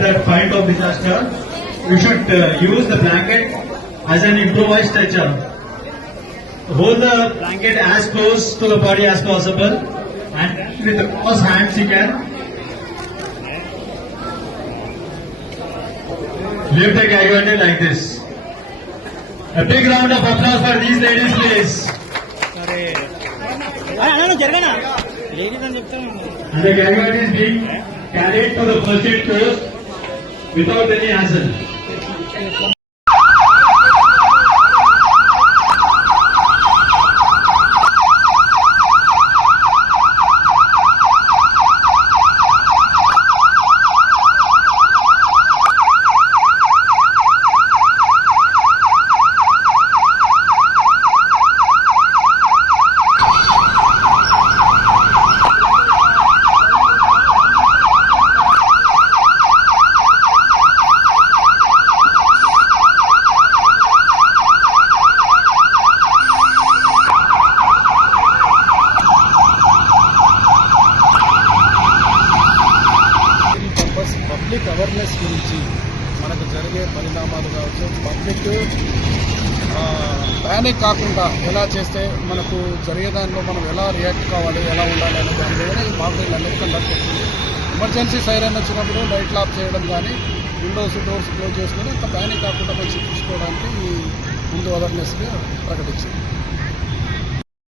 at that point of disaster, we should use the blanket as an improvised stretcher. Hold the blanket as close to the body as possible, and with the cross hands you can lift the casualty like this. A big round of applause for these ladies, please. And the casualty is being carried to the first aid post without any hassle. Public awareness గురించి మనకు జరిగే పరిణామాలు కావచ్చు, public panic కాకుండా ఎలా చేస్తే మనకు జరిగేదానిలో మనం ఎలా రియాక్ట్ కావాలి, ఎలా ఉండాలి అనే దాని మీద ఈ మాక్ డ్రిల్ అనేది కండక్ట్ చేస్తుంది. ఎమర్జెన్సీ సైరన్ వచ్చినప్పుడు లైట్లు ఆఫ్ చేయడం కానీ, విండోస్ డోర్స్ క్లోజ్ చేసుకుని ఇంత ప్యానిక్ కాకుండా మనం చూపించుకోవడానికి ఈ ముందు అవేర్నెస్గా ప్రకటించింది.